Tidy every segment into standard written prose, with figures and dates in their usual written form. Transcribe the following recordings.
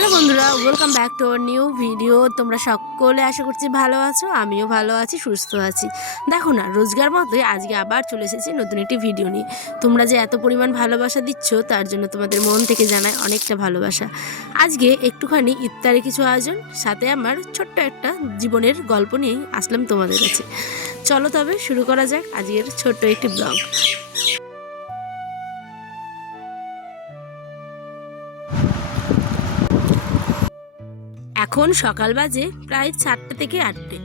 Hello বন্ধুরা, welcome back to our new video. তোমরা সকলে আশা করছি ভালো আছো, আমিও ভালো আছি, সুস্থ আছি। দেখো না, রোজগার মতোই আজকে আবার চলে এসেছি নতুন একটি ভিডিও নিয়ে। তোমরা যে এত পরিমাণ ভালোবাসা দিচ্ছ তার জন্য তোমাদের মন থেকে জানাই অনেকটা ভালোবাসা। আজকে একটুখানি ইফতারে কিছু আয়োজন, সাথে আমার ছোট্ট একটা জীবনের গল্প নিয়েই আসলাম তোমাদের কাছে। চলো তবে শুরু করা যাক আজকের ছোট্ট একটি ব্লগ। এখন সকাল বাজে প্রায় 4টা থেকে 8টে।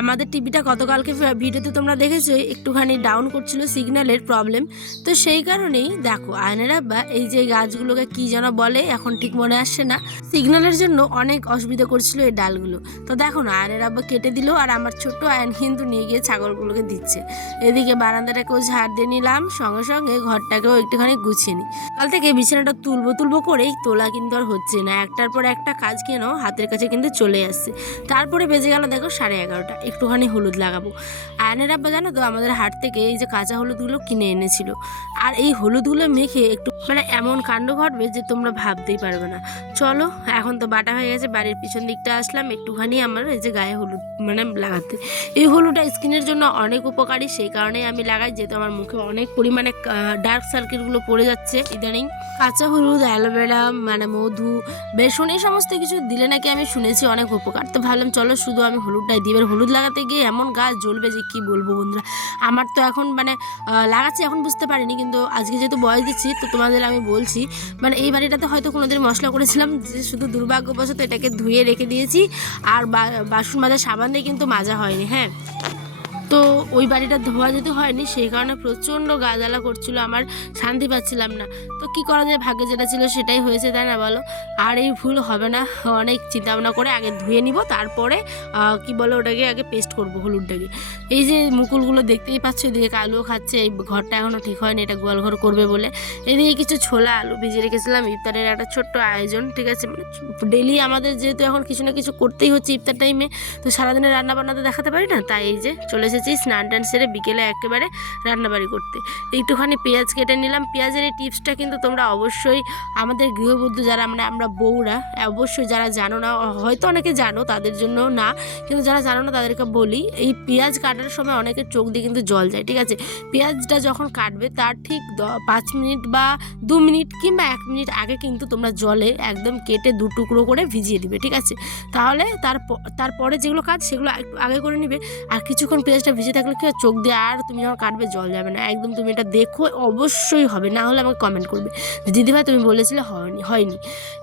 আমাদের টিভিটা গতকালকে ভিডিওতে তোমরা দেখেছো একটুখানি ডাউন করছিল, সিগন্যালের প্রবলেম। তো সেই কারণেই দেখো আয়নের আব্বা এই যে গাছগুলোকে কি যেন বলে, এখন ঠিক মনে আসছে না, সিগন্যালের জন্য অনেক অসুবিধা করছিল এই ডালগুলো। তো দেখো না, আয়নের আব্বা কেটে দিল, আর আমার ছোট্ট আয়ন কিন্তু নিয়ে গিয়ে ছাগলগুলোকে দিচ্ছে। এদিকে বারান্দাটাকেও ঝাড় দিয়ে নিলাম, সঙ্গে সঙ্গে ঘরটাকেও একটুখানি গুছিয়ে নিই। কাল থেকে বিছানাটা তুলবো করেই তোলা কিন্তু আর হচ্ছে না, একটার পর একটা কাজ কেন হাতের কাছে কিন্তু চলে আসছে। তারপরে বেজে গেল দেখো 11:30। একটুখানি হলুদ লাগাবো। আয়নের আব্বা জানো তো আমাদের হাট থেকে এই যে কাঁচা হলুদগুলো কিনে এনেছিল, আর এই হলুদগুলো মেখে একটু এমন কাণ্ড ঘটবে যে তোমরা ভাবতেই পারবে না। চলো, এখন তো বাটা হয়ে গেছে, বাড়ির পিছন দিকটা আসলাম একটুখানি আমার এই যে গায়ে হলুদ লাগাতে। এই হলুদটা স্কিনের জন্য অনেক উপকারী, সেই কারণেই আমি লাগাই, যেহেতু আমার মুখে অনেক পরিমাণে ডার্ক সার্কেলগুলো পড়ে যাচ্ছে ইদানিং। কাঁচা হলুদ, অ্যালোভেরা, মধু, বেসন, এই সমস্ত কিছু দিলে নাকি আমি শুনেছি অনেক উপকার। তো ভাবলাম চলো শুধু আমি হলুদটাই দিই। এবার হলুদ লাগাতে গিয়ে এমন গাছ জ্বলবে যে কি বলবো বন্ধুরা। আমার তো এখন লাগাচ্ছি, এখন বুঝতে পারিনি, কিন্তু আজকে যেহেতু বয়স দিচ্ছি তো তোমাদের আমি বলছি, এই বাড়িটাতে হয়তো কোনোদিন মশলা করেছিলাম, যে শুধু দুর্ভাগ্যবশত এটাকে ধুয়ে রেখে দিয়েছি, আর বাসন মাজার সাবান দিয়ে কিন্তু মাজা হয়নি। হ্যাঁ, তো ওই বাড়িটা ধোয়া যেতে হয়নি, সেই কারণে প্রচণ্ড গা জ্বালা করছিল, আমার শান্তি পাচ্ছিলাম না। তো কি করা যায়, ভাগ্যে যেটা ছিল সেটাই হয়েছে, তাই না বলো। আর এই ভুল হবে না, অনেক চিন্তা ভাবনা করে আগে ধুয়ে নিব, তারপরে কি বলো ওটাকে আগে পেস্ট করব হলুদটাকে। এই যে মুকুলগুলো দেখতেই পাচ্ছ, এদিকে কালুও খাচ্ছে, এই ঘরটা এখনও ঠিক হয়নি, এটা গোয়াল ঘর করবে বলে। এদিকে কিছু ছোলা আলু ভিজিয়ে রেখেছিলাম, ইফতারের একটা ছোট্ট আয়োজন, ঠিক আছে। ডেলি আমাদের যেহেতু এখন কিছু না কিছু করতেই হচ্ছে ইফতার টাইমে, তো সারাদিনে রান্নাবান্না তো দেখাতে পারি না, তাই এই যে চলে এসেছি স্নান টান সেরে বিকেলে একেবারে রান্নাবাড়ি করতে। একটুখানি পেঁয়াজ কেটে নিলাম। পেঁয়াজের এই টিপসটা কিন্তু তোমরা অবশ্যই, আমাদের গৃহবধূ যারা আমরা বউরা, অবশ্যই যারা জানো না, হয়তো অনেকে জানো, তাদের জন্য না, কিন্তু যারা জানো না তাদেরকে বলি, এই পেঁয়াজ কাটার সময় অনেকের চোখ দিয়ে কিন্তু জল যায়, ঠিক আছে। পেঁয়াজটা যখন কাটবে তার ঠিক 5 মিনিট বা 2 মিনিট কিংবা 1 মিনিট আগে কিন্তু তোমরা জলে একদম কেটে 2 টুকরো করে ভিজিয়ে দিবে, ঠিক আছে। তাহলে তারপরে যেগুলো কাজ সেগুলো একটু আগে করে নিবে। আর কিছুক্ষণ পেঁয়াজটা ভিজে থাকলে কি চোখ দিয়ে আর তুমি যখন কাটবে জল যাবে না, একদম তুমি এটা দেখো, অবশ্যই হবে, না হলে আমাকে কমেন্ট করবে দিদিভাই তুমি বলেছিলে হয়নি।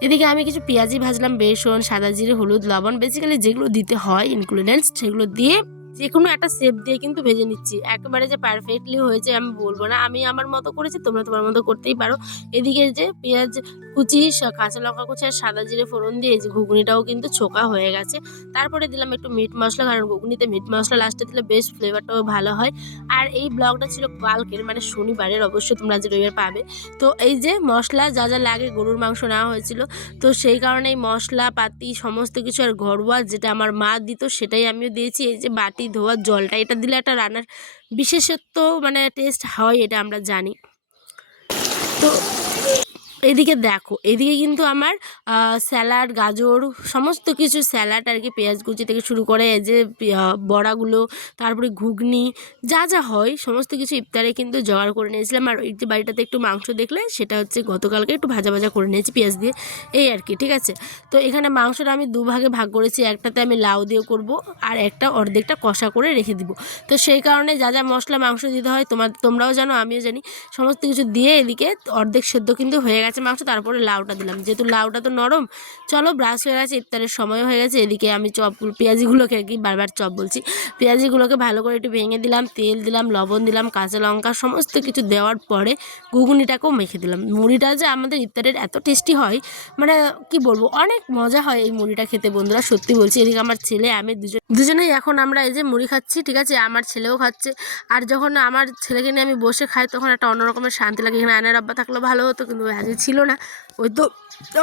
এদিকে আমি কিছু পেঁয়াজি ভাজলাম, বেসন, সাদা জিরে, হলুদ, লবণ, বেসিক্যালি যেগুলো দিতে হয় ইনগ্রিডিয়েন্টস, সেগুলো দিয়ে যে কোনো একটা শেপ দিয়ে কিন্তু ভেজে নিচ্ছি। একেবারে যে পারফেক্টলি হয়েছে আমি বলবো না, আমি আমার মতো করেছি, তোমরা তোমার মতো করতেই পারো। এদিকে যে পেঁয়াজ কুচি, কাঁচা লঙ্কা কুচি আর সাদা জিরে ফোড়ন দিয়ে এই যে ঘুগনিটাও কিন্তু ছোকা হয়ে গেছে। তারপরে দিলাম একটু মিট মশলা, কারণ ঘুগনিতে মিট মশলা লাস্টে দিলে বেশ ফ্লেভারটাও ভালো হয়। আর এই ব্লগটা ছিল কালকের, শনিবারের, অবশ্যই তোমরা যে রবিবার পাবে। তো এই যে মশলা যা যা লাগে, গরুর মাংস নেওয়া হয়েছিল, তো সেই কারণে এই মশলা পাতি সমস্ত কিছু আর ঘরোয়া যেটা আমার মা দিত সেটাই আমিও দিয়েছি। এই যে বাটি ধোয়ার জলটা, এটা দিলে একটা রান্নার বিশেষত্ব টেস্ট হয়, এটা আমরা জানি। তো এদিকে দেখো, এদিকে কিন্তু আমার স্যালাড, গাজর, সমস্ত কিছু স্যালাড আর কি, পেঁয়াজ কুচি থেকে শুরু করে এই যে বড়াগুলো, তারপরে ঘুগনি, যা যা হয় সমস্ত কিছু ইফতারে কিন্তু জোগাড় করে নিয়েছিলাম। আর এই যে বাড়িটাতে একটু মাংস দেখলে, সেটা হচ্ছে গতকালকে একটু ভাজা ভাজা করে নিয়েছি পেঁয়াজ দিয়ে, এই আর কি, ঠিক আছে। তো এখানে মাংসটা আমি 2 ভাগে ভাগ করেছি, একটাতে আমি লাউ দিয়ে করব, আর একটা অর্ধেকটা কষা করে রেখে দিব। তো সেই কারণে যা যা মশলা মাংস দিতে হয় তোমরাও জানো, আমিও জানি, সমস্ত কিছু দিয়ে এদিকে অর্ধেক সেদ্ধ কিন্তু হয়ে গেছে মাংস। তারপরে লাউটা দিলাম, যেহেতু লাউটা তো নরম। চলো, ব্রাশ হয়ে গেছে, ইফতারের সময় হয়ে গেছে। এদিকে আমি পেঁয়াজিগুলোকে, আর কি বারবার চপ বলছি, পেঁয়াজিগুলোকে ভালো করে একটু ভেঙে দিলাম, তেল দিলাম, লবণ দিলাম, কাঁচা লঙ্কা, সমস্ত কিছু দেওয়ার পরে ঘুগনিটাকেও মেখে দিলাম। মুড়িটা যে আমাদের ইফতারের এত টেস্টি হয়, কি বলবো, অনেক মজা হয় এই মুড়িটা খেতে বন্ধুরা, সত্যি বলছি। এদিকে আমার ছেলে আমি দুজনেই এখন আমরা এই যে মুড়ি খাচ্ছি, ঠিক আছে, আমার ছেলেও খাচ্ছে। আর যখন আমার ছেলেকে নিয়ে আমি বসে খাই, তখন একটা অন্যরকমের শান্তি লাগে। এখানে আয়নার আব্বা থাকলে ভালো হতো, কিন্তু আজকে ছিল না, ওই তো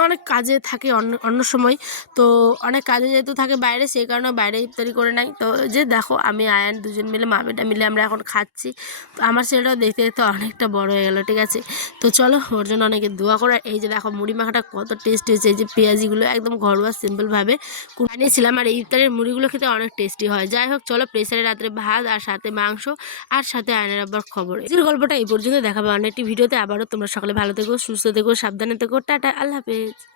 অনেক কাজে থাকে অন্য অন্য সময়, তো অনেক কাজে যেহেতু থাকে বাইরে, সেই কারণে বাইরে ইফতারি করে নেয়। তো যে দেখো আমি আয়ান দুজন মিলে মা বেটা মিলে আমরা এখন খাচ্ছি। তো আমার ছেলেটাও দেখতে দেখতে অনেকটা বড় হয়ে গেল, ঠিক আছে। তো চলো ওর জন্য অনেকে দোয়া করে। এই যে দেখো মুড়ি মাখাটা কত টেস্ট হয়েছে, এই যে পেঁয়াজিগুলো একদম ঘরোয়া সিম্পলভাবে বানিয়েছিলাম, আর এই ইফতারের মুড়িগুলো খেতে অনেক টেস্টি হয়। যাই হোক চলো, প্রেসারে রাত্রে ভাত আর সাথে মাংস আর সাথে আয়নের আব্বার খবর। আজকের গল্পটা এই পর্যন্ত, দেখাবে অন্য একটি ভিডিওতে আবারও। তোমরা সকলে ভালো থেকো, সুস্থ থেকো, সাবধানে থেকো, টাটা, আল্লাহ হাফেজ।